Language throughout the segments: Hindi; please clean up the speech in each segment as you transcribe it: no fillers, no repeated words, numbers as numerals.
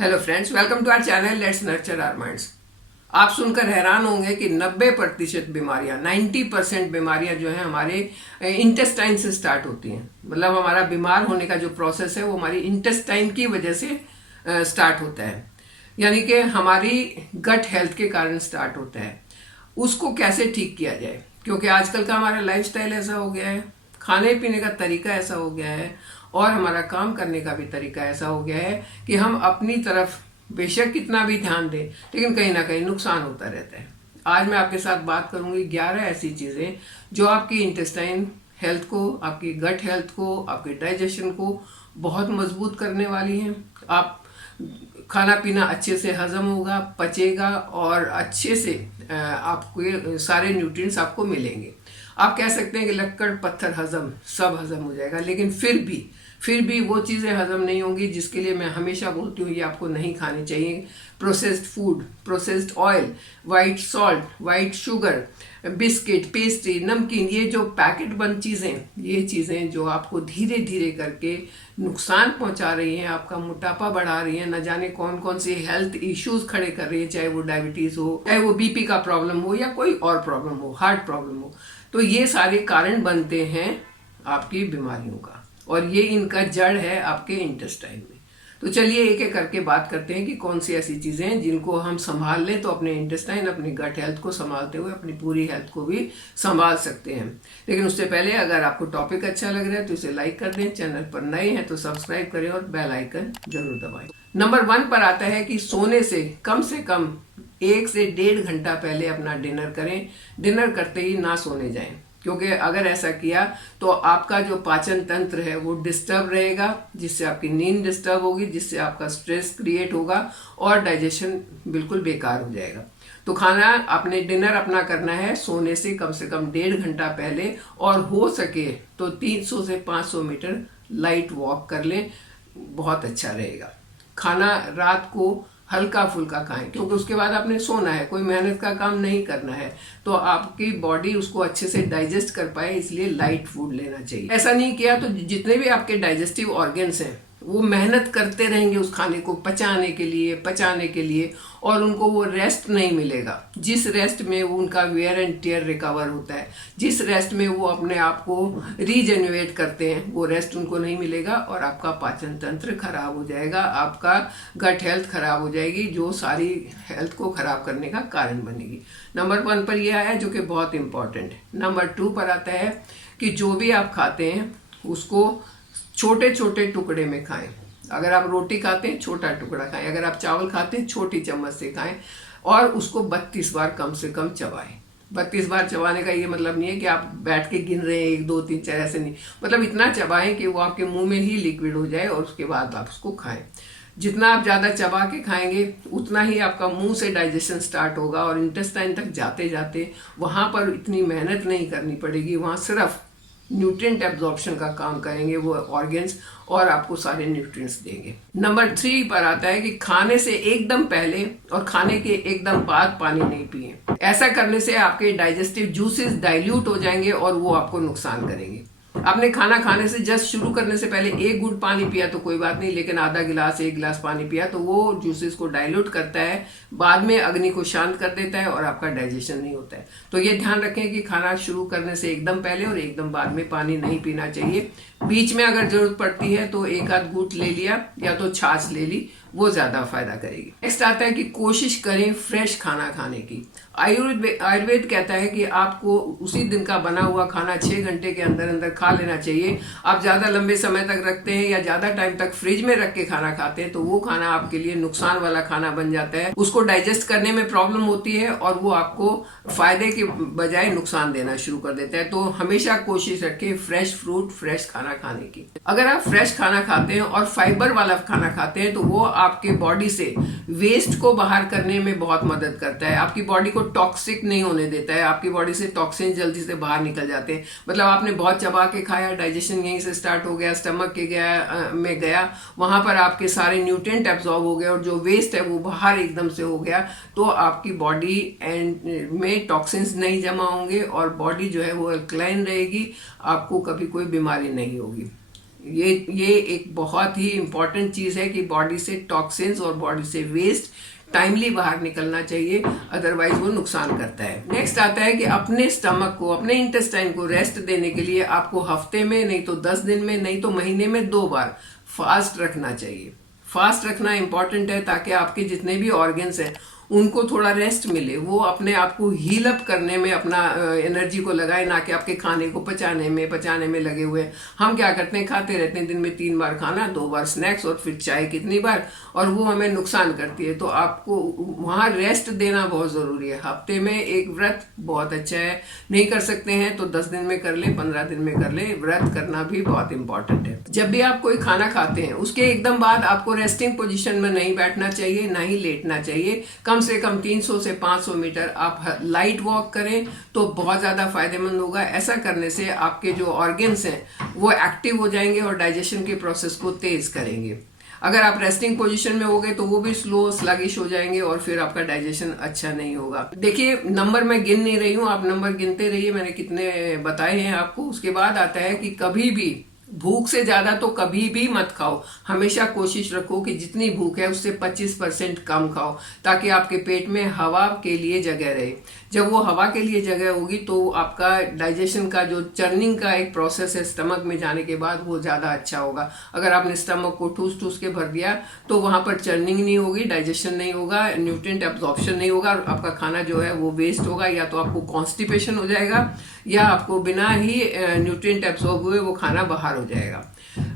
Hello friends, welcome to our channel let's nurture our minds. आप सुनकर हैरान होंगे कि 90% बीमारियां 90% बीमारियां जो है हमारे इंटेस्टाइन से स्टार्ट होती हैं। मतलब हमारा बीमार होने का जो प्रोसेस है वो हमारी इंटेस्टाइन की वजह से स्टार्ट होता है, यानी कि हमारी गट हेल्थ के कारण स्टार्ट होता है। उसको कैसे ठीक किया जाए, क्योंकि आजकल का हमारा लाइफस्टाइल ऐसा हो गया है, खाने पीने का तरीका ऐसा हो गया है और हमारा काम करने का भी तरीका ऐसा हो गया है कि हम अपनी तरफ बेशक कितना भी ध्यान दें लेकिन कहीं ना कहीं नुकसान होता रहता है। आज मैं आपके साथ बात करूंगी 11 ऐसी चीज़ें जो आपकी इंटेस्टाइन हेल्थ को, आपकी गट हेल्थ को, आपके डाइजेशन को बहुत मजबूत करने वाली हैं। आप खाना पीना अच्छे से हजम होगा, पचेगा और अच्छे से आपको सारे न्यूट्रिएंट्स आपको मिलेंगे। आप कह सकते हैं कि लक्कड़ पत्थर हजम सब हजम हो जाएगा, लेकिन फिर भी वो चीज़ें हजम नहीं होंगी जिसके लिए मैं हमेशा बोलती हूँ ये आपको नहीं खानी चाहिए। Processed food, processed oil, white salt, white sugar, biscuit, pastry, नमकीन, ये जो पैकेट बंद चीज़ें, ये चीज़ें जो आपको धीरे धीरे करके नुकसान पहुंचा रही हैं, आपका मोटापा बढ़ा रही हैं, न जाने कौन कौन से हेल्थ इश्यूज खड़े कर रही हैं, चाहे वो डायबिटीज़ हो, चाहे वो बीपी का प्रॉब्लम हो या कोई और प्रॉब्लम हो, हार्ट प्रॉब्लम हो। तो ये सारे कारण बनते हैं आपकी बीमारियों का और ये इनका जड़ है आपके इंटेस्टाइन में। तो चलिए एक एक करके बात करते हैं कि कौन सी ऐसी चीज़ें हैं जिनको हम संभाल लें तो अपने इंटेस्टाइन, अपनी गट हेल्थ को संभालते हुए अपनी पूरी हेल्थ को भी संभाल सकते हैं। लेकिन उससे पहले अगर आपको टॉपिक अच्छा लग रहा है तो इसे लाइक कर दें, चैनल पर नए हैं तो सब्सक्राइब करें और बेल आइकन जरूर दबाएं। नंबर 1 पर आता है कि सोने से कम 1 से 1.5 घंटा पहले अपना डिनर करें। डिनर करते ही ना सोने जाएं, क्योंकि अगर ऐसा किया तो आपका जो पाचन तंत्र है वो डिस्टर्ब रहेगा, जिससे आपकी नींद डिस्टर्ब होगी, जिससे आपका स्ट्रेस क्रिएट होगा और डाइजेशन बिल्कुल बेकार हो जाएगा। तो खाना आपने डिनर अपना करना है सोने से कम 1.5 घंटा पहले और हो सके तो 300 से 500 मीटर लाइट वॉक कर लें, बहुत अच्छा रहेगा। खाना रात को हल्का फुल्का खाएं, क्योंकि उसके बाद आपने सोना है, कोई मेहनत का काम नहीं करना है, तो आपकी बॉडी उसको अच्छे से डाइजेस्ट कर पाए, इसलिए लाइट फूड लेना चाहिए। ऐसा नहीं किया तो जितने भी आपके डाइजेस्टिव ऑर्गन्स हैं वो मेहनत करते रहेंगे उस खाने को पचाने के लिए और उनको वो रेस्ट नहीं मिलेगा, जिस रेस्ट में वो उनका वेयर एंड टेयर रिकवर होता है, जिस रेस्ट में वो अपने आप को रीजेन्युएट करते हैं, वो रेस्ट उनको नहीं मिलेगा और आपका पाचन तंत्र खराब हो जाएगा, आपका गट हेल्थ खराब हो जाएगी, जो सारी हेल्थ को खराब करने का कारण बनेगी। नंबर 1 पर यह है जो कि बहुत इंपॉर्टेंट है। नंबर 2 पर आता है कि जो भी आप खाते हैं उसको छोटे छोटे टुकड़े में खाएं। अगर आप रोटी खाते हैं छोटा टुकड़ा खाएं, अगर आप चावल खाते हैं छोटी चम्मच से खाएं और उसको 32 बार कम से कम चबाएं। 32 बार चबाने का ये मतलब नहीं है कि आप बैठ के गिन रहे हैं 1 2 3 4, ऐसे नहीं, मतलब इतना चबाएं कि वो आपके मुंह में ही लिक्विड हो जाए और उसके बाद आप उसको खाएं। जितना आप ज़्यादा चबा के खाएंगे उतना ही आपका मुंह से डाइजेशन स्टार्ट होगा और इंटेस्टाइन तक जाते जाते वहाँ पर इतनी मेहनत नहीं करनी पड़ेगी, वहाँ सिर्फ न्यूट्रिएंट एब्जॉर्प्शन का काम करेंगे वो ऑर्गन्स और आपको सारे न्यूट्रिएंट्स देंगे। नंबर 3 पर आता है कि खाने से एकदम पहले और खाने के एकदम बाद पानी नहीं पिए। ऐसा करने से आपके डाइजेस्टिव जूसेस डाइल्यूट हो जाएंगे और वो आपको नुकसान करेंगे। आपने खाना खाने से जस्ट शुरू करने से पहले 1 घूंट पानी पिया तो कोई बात नहीं, लेकिन आधा गिलास 1 गिलास पानी पिया तो वो जूसेस को डाइल्यूट करता है, बाद में अग्नि को शांत कर देता है और आपका डाइजेशन नहीं होता है। तो ये ध्यान रखें कि खाना शुरू करने से एकदम पहले और एकदम बाद में पानी नहीं पीना चाहिए। बीच में अगर जरूरत पड़ती है तो 1 आध घूंट ले लिया या तो छाछ ले ली, वो ज्यादा फायदा करेगी। नेक्स्ट आता है कि कोशिश करें फ्रेश खाना खाने की। आयुर्वेद कहता है कि आपको उसी दिन का बना हुआ खाना 6 घंटे के अंदर अंदर खा लेना चाहिए। आप ज्यादा लंबे समय तक रखते हैं या ज्यादा टाइम तक फ्रिज में रख के खाना खाते हैं तो वो खाना आपके लिए नुकसान वाला खाना बन जाता है, उसको डाइजेस्ट करने में प्रॉब्लम होती है और वो आपको फायदे के बजाय नुकसान देना शुरू कर देता है। तो हमेशा कोशिश रखें फ्रेश फ्रूट, फ्रेश खाना खाने की। अगर आप फ्रेश खाना खाते हैं और फाइबर वाला खाना खाते हैं तो वो आपके बॉडी से वेस्ट को बाहर करने में बहुत मदद करता है, आपकी बॉडी को टॉक्सिक नहीं होने देता है, आपकी बॉडी से टॉक्सिन जल्दी से बाहर निकल जाते हैं। मतलब आपने बहुत चबा के खाया, डाइजेशन यहीं से स्टार्ट हो गया, स्टमक के में गया, वहां पर आपके सारे न्यूट्रिएंट एब्जॉर्ब हो गए और जो वेस्ट है वो बाहर एकदम से हो गया, तो आपकी बॉडी में टॉक्सिन्स नहीं जमा होंगे और बॉडी जो है वो अल्कलाइन रहेगी, आपको कभी कोई बीमारी नहीं होगी। ये एक बहुत ही इंपॉर्टेंट चीज है कि बॉडी से टॉक्सिन्स और बॉडी से वेस्ट टाइमली बाहर निकलना चाहिए, अदरवाइज वो नुकसान करता है। नेक्स्ट आता है कि अपने स्टमक को, अपने इंटेस्टाइन को रेस्ट देने के लिए आपको हफ्ते में, नहीं तो 10 दिन में, नहीं तो महीने में 2 बार फास्ट रखना चाहिए। फास्ट रखना इंपॉर्टेंट है ताकि आपके जितने भी ऑर्गन्स हैं उनको थोड़ा रेस्ट मिले, वो अपने आप को हील अप करने में अपना एनर्जी को लगाए, ना कि आपके खाने को पचाने में लगे हुए। हम क्या करते हैं, खाते रहते हैं, दिन में 3 बार खाना, 2 बार स्नैक्स और फिर चाय कितनी बार, और वो हमें नुकसान करती है। तो आपको वहाँ रेस्ट देना बहुत ज़रूरी है। हफ्ते में एक व्रत बहुत अच्छा है, नहीं कर सकते हैं तो 10 दिन में कर ले, 15 दिन में कर ले। व्रत करना भी बहुत इंपॉर्टेंट है। जब भी आप कोई खाना खाते हैं उसके एकदम बाद आपको रेस्टिंग पोजीशन में नहीं बैठना चाहिए, ना ही लेटना चाहिए। कम से कम 300 से 500 मीटर आप लाइट वॉक करें तो बहुत ज़्यादा फायदेमंद होगा। ऐसा करने से आपके जो ऑर्गन्स हैं वो एक्टिव हो जाएंगे और डाइजेशन के प्रोसेस को तेज करेंगे। अगर आप रेस्टिंग पोजीशन में होगे तो वो भी स्लो स्लगिश हो जाएंगे और फिर आपका डाइजेशन अच्छा नहीं होगा। देखिए, नंबर मैं गिन नहीं रही हूँ, आप नंबर गिनते रहिए, मैंने कितने बताए हैं आपको। उसके बाद आता है कि कभी भी भूख से ज्यादा तो कभी भी मत खाओ। हमेशा कोशिश रखो कि जितनी भूख है उससे 25% कम खाओ, ताकि आपके पेट में हवा के लिए जगह रहे। जब वो हवा के लिए जगह होगी तो आपका डाइजेशन का जो चर्निंग का एक प्रोसेस है स्टमक में जाने के बाद, वो ज्यादा अच्छा होगा। अगर आपने स्टमक को ठूस ठूस के भर दिया तो वहां पर चर्निंग नहीं होगी, डाइजेशन नहीं होगा, न्यूट्रिएंट एब्जॉर्प्शन नहीं होगा, आपका खाना जो है वो वेस्ट होगा। या तो आपको कॉन्स्टिपेशन हो जाएगा या आपको बिना ही न्यूट्रिएंट एब्जॉर्ब हुए वो खाना बाहर हो जाएगा।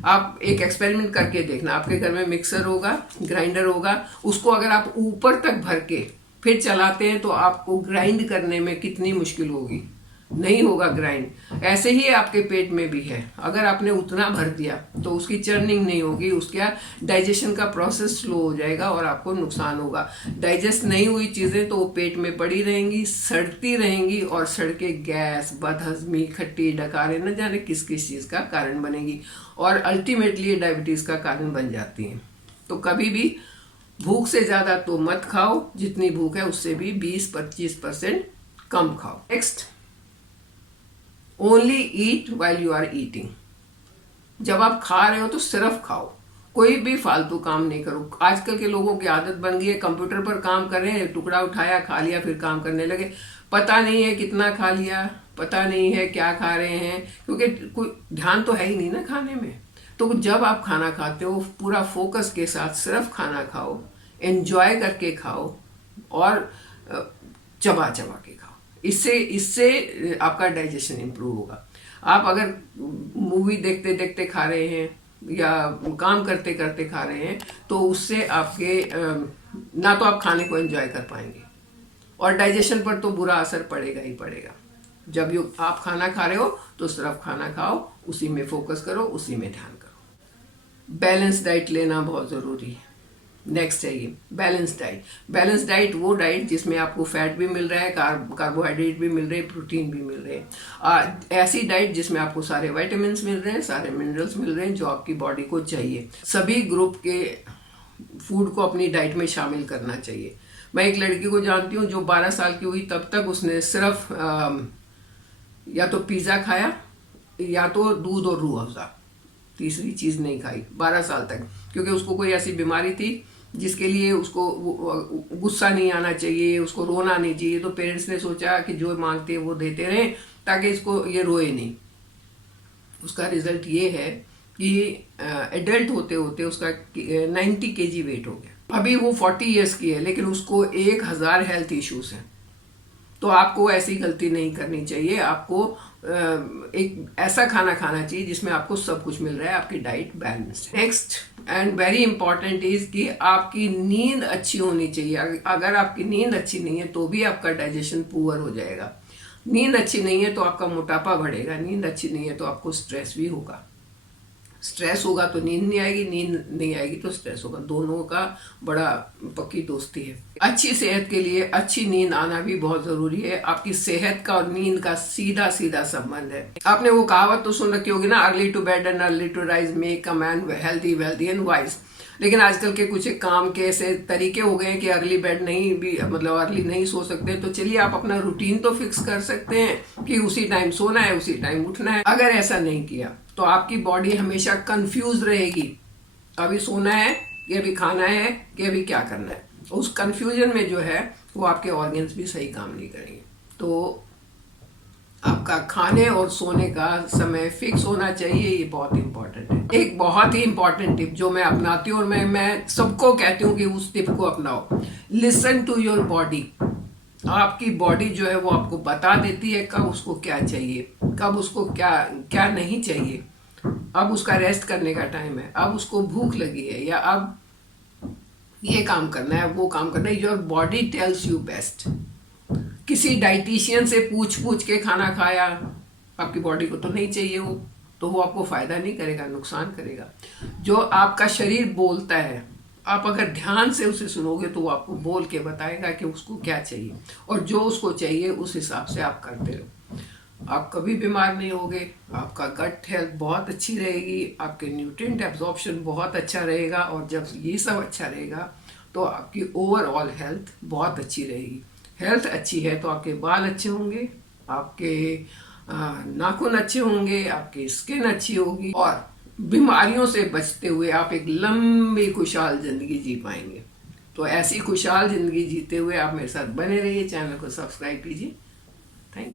आप एक एक्सपेरिमेंट करके देखना, आपके घर में मिक्सर होगा, ग्राइंडर होगा, उसको अगर आप ऊपर तक भर के फिर चलाते हैं तो आपको ग्राइंड करने में कितनी मुश्किल होगी, नहीं होगा ग्राइंड। ऐसे ही आपके पेट में भी है, अगर आपने उतना भर दिया तो उसकी चर्निंग नहीं होगी, उसका डाइजेशन का प्रोसेस स्लो हो जाएगा और आपको नुकसान होगा। डाइजेस्ट नहीं हुई चीजें तो वो पेट में पड़ी रहेंगी, सड़ती रहेंगी और सड़ के गैस, बदहजमी, खट्टी डकारें, न जाने किस किस चीज का कारण बनेगी और अल्टीमेटली डायबिटीज का कारण बन जाती हैं। तो कभी भी भूख से ज्यादा तो मत खाओ, जितनी भूख है उससे भी 20-25% कम खाओ। Next, only eat while you are eating. जब आप खा रहे हो तो सिर्फ खाओ, कोई भी फालतू काम नहीं करो। आजकल के लोगों की आदत बन गई है, कंप्यूटर पर काम कर रहे हैं, टुकड़ा उठाया, खा लिया, फिर काम करने लगे। पता नहीं है कितना खा लिया, पता नहीं है क्या खा रहे हैं, क्योंकि कोई ध्यान तो है ही नहीं ना खाने में। तो जब आप खाना खाते हो पूरा फोकस के साथ सिर्फ खाना खाओ, एंजॉय करके खाओ और चबा चबा के खाओ। इससे आपका डाइजेशन इंप्रूव होगा। आप अगर मूवी देखते देखते खा रहे हैं या काम करते करते खा रहे हैं तो उससे आपके ना तो आप खाने को एंजॉय कर पाएंगे और डाइजेशन पर तो बुरा असर पड़ेगा ही पड़ेगा। जब आप खाना खा रहे हो तो सिर्फ खाना खाओ, उसी में फोकस करो, उसी में ध्यान करो। बैलेंस डाइट लेना बहुत जरूरी है। नेक्स्ट है ये बैलेंस डाइट। बैलेंस डाइट वो डाइट जिसमें आपको फैट भी मिल रहा है, कार्बोहाइड्रेट भी मिल रहे हैं, प्रोटीन भी मिल रहे हैं। ऐसी डाइट जिसमें आपको सारे विटामिन मिल रहे हैं, सारे मिनरल्स मिल रहे हैं जो आपकी बॉडी को चाहिए। सभी ग्रुप के फूड को अपनी डाइट में शामिल करना चाहिए। मैं एक लड़की को जानती हूँ जो 12 साल की हुई तब तक उसने सिर्फ या तो पिज्जा खाया या तो दूध और रूह अफ़ज़ा, तीसरी चीज नहीं खाई 12 साल तक, क्योंकि उसको कोई ऐसी बीमारी थी जिसके लिए उसको गुस्सा नहीं आना चाहिए, उसको रोना नहीं चाहिए। तो पेरेंट्स ने सोचा कि जो मांगते हैं वो देते रहें ताकि इसको ये रोए नहीं। उसका रिजल्ट ये है कि एडल्ट होते होते उसका 90 kg वेट हो गया। अभी वो 40 ईयर्स की है लेकिन उसको 1000 हेल्थ इश्यूज हैं। तो आपको ऐसी गलती नहीं करनी चाहिए। आपको एक ऐसा खाना खाना चाहिए जिसमें आपको सब कुछ मिल रहा है, आपकी डाइट बैलेंस्ड है। Next and very important is कि आपकी नींद अच्छी होनी चाहिए। अगर आपकी नींद अच्छी नहीं है तो भी आपका डाइजेशन पुअर हो जाएगा। नींद अच्छी नहीं है तो आपका मोटापा बढ़ेगा, नींद अच्छी नहीं है तो आपको स्ट्रेस भी होगा। स्ट्रेस होगा तो नींद नहीं आएगी, नींद नहीं आएगी तो स्ट्रेस होगा। दोनों का बड़ा पक्की दोस्ती है। अच्छी सेहत के लिए अच्छी नींद आना भी बहुत जरूरी है। आपकी सेहत का और नींद का सीधा सीधा संबंध है। आपने वो कहावत तो सुन रखी होगी ना, early to bed and early to rise make a man healthy wealthy and wise. लेकिन आजकल के कुछ काम के ऐसे तरीके हो गए हैं कि अर्ली बेड नहीं भी, मतलब अर्ली नहीं सो सकते। तो चलिए आप अपना रूटीन तो फिक्स कर सकते हैं कि उसी टाइम सोना है, उसी टाइम उठना है। अगर ऐसा नहीं किया तो आपकी बॉडी हमेशा कंफ्यूज रहेगी, अभी सोना है कि अभी खाना है कि अभी क्या करना है। उस कंफ्यूजन में जो है वो आपके ऑर्गन्स भी सही काम नहीं करेंगे। तो आपका खाने और सोने का समय फिक्स होना चाहिए, ये बहुत इंपॉर्टेंट है। एक बहुत ही इंपॉर्टेंट टिप जो मैं अपनाती हूँ और मैं सबको कहती हूँ कि उस टिप को अपनाओ। Listen to your body. आपकी बॉडी जो है वो आपको बता देती है कब उसको क्या चाहिए, कब उसको क्या क्या नहीं चाहिए। अब उसका रेस्ट करने का टाइम है, अब उसको भूख लगी है, या अब ये काम करना है, वो काम करना है। Your body tells you best. किसी डाइटिशियन से पूछ पूछ के खाना खाया, आपकी बॉडी को तो नहीं चाहिए वो, तो वो आपको फायदा नहीं करेगा, नुकसान करेगा। जो आपका शरीर बोलता है, आप अगर ध्यान से उसे सुनोगे तो वो आपको बोल के बताएगा कि उसको क्या चाहिए, और जो उसको चाहिए उस हिसाब से आप करते रहो। आप कभी बीमार नहीं होगे, आपका गट हेल्थ बहुत अच्छी रहेगी, आपके न्यूट्रिएंट एब्जॉर्प्शन बहुत अच्छा रहेगा, और जब ये सब अच्छा रहेगा तो आपकी ओवरऑल हेल्थ बहुत अच्छी रहेगी। हेल्थ अच्छी है तो आपके बाल अच्छे होंगे, आपके नाखून अच्छे होंगे, आपकी स्किन अच्छी होगी, और बीमारियों से बचते हुए आप एक लंबी खुशहाल जिंदगी जी पाएंगे। तो ऐसी खुशहाल जिंदगी जीते हुए आप मेरे साथ बने रहिए, चैनल को सब्सक्राइब कीजिए।